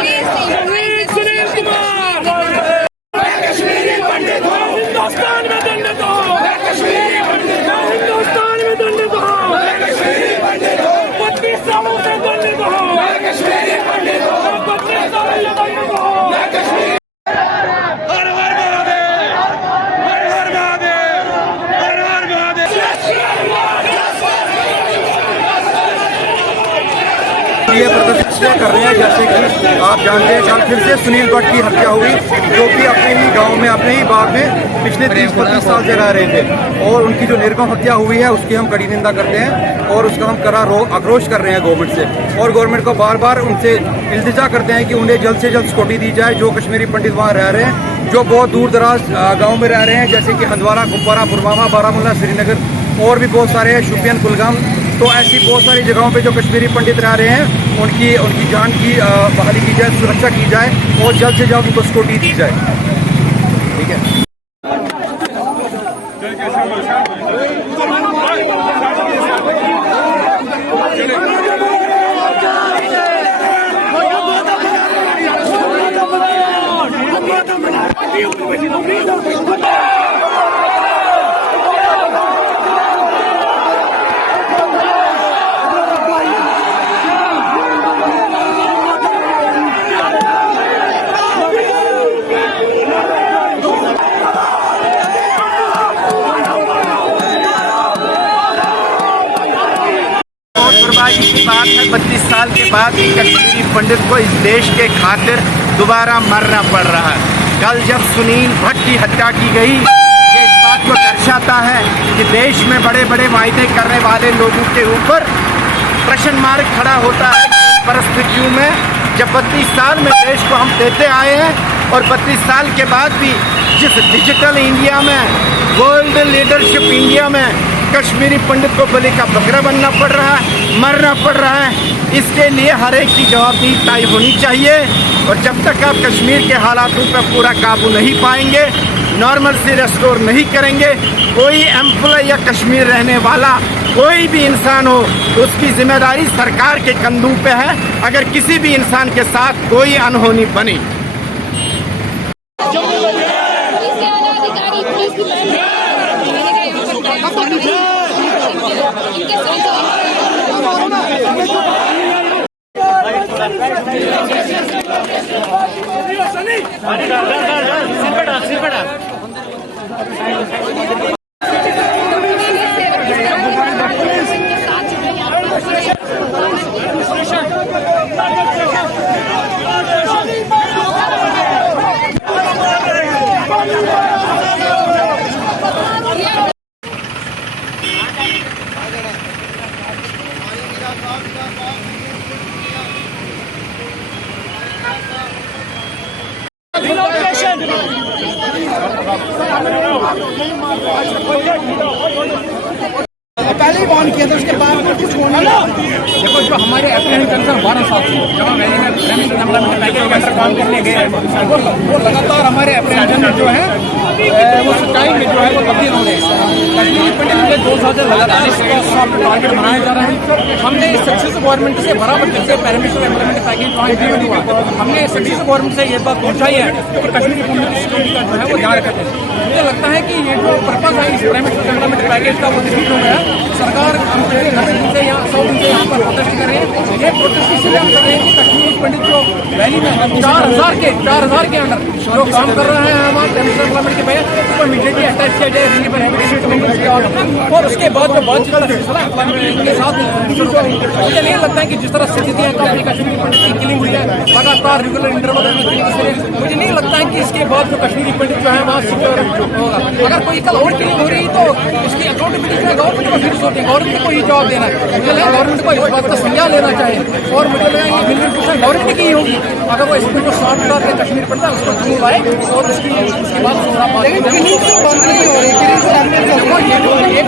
सुनील कुमार कश्मीरी पंडित हो, हिंदुस्तान में दंडित हो, कश्मीरी पंडित हो, हिंदुस्तान में दंडित हो, कश्मीरी पंडित हो, 32 सालों से दंडित हो, कश्मीरी पंडित हो, 32 सालों से दंडित हो, कश्मीरी। हर हर महादेव, हर हर महादेव, हर हर महादेव। ये प्रदर्शन कर रहे हैं जैसे कि आप जानते हैं कल फिर से सुनील भट्ट की हत्या हुई, जो कि अपने ही गांव में अपने ही बाग में पिछले 30-35 साल से रह रहे थे, और उनकी जो निर्मम हत्या हुई है उसकी हम कड़ी निंदा करते हैं और उसका हम कड़ा आक्रोश कर रहे हैं गवर्नमेंट से, और गवर्नमेंट को बार बार उनसे इल्तिजा करते हैं कि उन्हें जल्द से जल्द सिक्योरिटी दी जाए। जो कश्मीरी पंडित वहाँ रह रहे हैं, जो बहुत दूर दराज गाँव में रह रहे हैं, जैसे कि हंदवाड़ा, कुपवारा, पुलवामा, बारामूला, श्रीनगर और भी बहुत सारे हैं, शुपियन, कुलगाम, तो ऐसी बहुत सारी जगहों पे जो कश्मीरी पंडित रह रहे हैं उनकी जान की बहाली की जाए, सुरक्षा की जाए और जल्द से जल्द उनको सिक्योरिटी दी जाए। ठीक है। की बात है 32 साल के बाद कश्मीरी पंडित को इस देश के खातिर दोबारा मरना पड़ रहा है। कल जब सुनील भट्ट की हत्या की गई, ये इस बात को दर्शाता है कि देश में बड़े बड़े वायदे करने वाले लोगों के ऊपर प्रश्न मार्क खड़ा होता है। परिस्थितियों में जब 32 साल में देश को हम देते आए हैं और 32 साल के बाद भी जिस डिजिटल इंडिया में, वर्ल्ड लीडरशिप इंडिया में कश्मीरी पंडित को बलि का बकरा बनना पड़ रहा है, मरना पड़ रहा है, इसके लिए हर एक की जवाबदेही तय होनी चाहिए। और जब तक आप कश्मीर के हालातों पर पूरा काबू नहीं पाएंगे, नॉर्मल से रेस्टोर नहीं करेंगे, कोई एम्प्लॉय या कश्मीर रहने वाला कोई भी इंसान हो तो उसकी जिम्मेदारी सरकार के कंधों पे है अगर किसी भी इंसान के साथ कोई अनहोनी बनी। पहले ही वार्न किया था, उसके बाद में कुछ होना देखो। जो हमारे एप्रीहेंशन 12 साल से जहाँ वैली में पैकेज काम करने गए हैं वो लगातार हमारे एप्रीहेंशन जो है वो सच्चाई में जो है वो तब्दील हो रहे हैं। कश्मीरी पंडित 2 साल से लगातार इसका टारगेट बनाया जा रहा है। हमने सक्सेसिव गवर्नमेंट से बराबर जब से पैरामीटर एम्प्लॉयमेंट पैकेज वहाँ इम्प्लीमेंट हुआ, हमने सक्सेसिव गवर्नमेंट से ये बात पहुँचाई है कि कश्मीरी पंडित की सिक्योरिटी का जो है वो ध्यान रखते हैं। मुझे लगता है कि ये जो पर्पज है इस पैरामीटर एम्प्लॉयमेंट पैकेज का वो डिफीट हो गया। सरकार हम पिछले 90 दिन से यहाँ 100 दिन से यहाँ पर प्रोटेस्ट कर रहे हैं। ये प्रोटेस्ट इसलिए हम कर रहे हैं कि कश्मीरी पंडित जो वैली में 4,000 के अंदर जो काम कर रहे हैं हमारे पैरामीटर एम्प्लॉयमेंट के बगैर उसको इमीडिएटली अटैच किया जाए और उसके बाद जो बातचीत का सिलसिला एम्प्लॉयमेंट के साथ शुरू करें। मुझे नहीं लगता है कि जिस तरह स्थितियाँ कश्मीरी पंडित की किलिंग हुई है लगातार रेगुलर इंटरवल में, मुझे नहीं लगता है कि इसके बाद जो कश्मीरी पंडित जो है वहाँ सिक्योर होगा। अगर कोई कल और किलिंग हो रही तो उसकी अकाउंटेबिलिटी जो गवर्नमेंट को फिर होती है, गवर्नमेंट को ही जवाब देना है। मुझे लगा गवर्नमेंट को इस बात का संज्ञान लेना चाहिए और मुझे लगा ये बिल्कुल क्वेश्चन गवर्नमेंट की ही होगी अगर वो इसमें जो 60,000 के कश्मीर पड़ता है उसको दूर आए और उसके बाद ये जो एक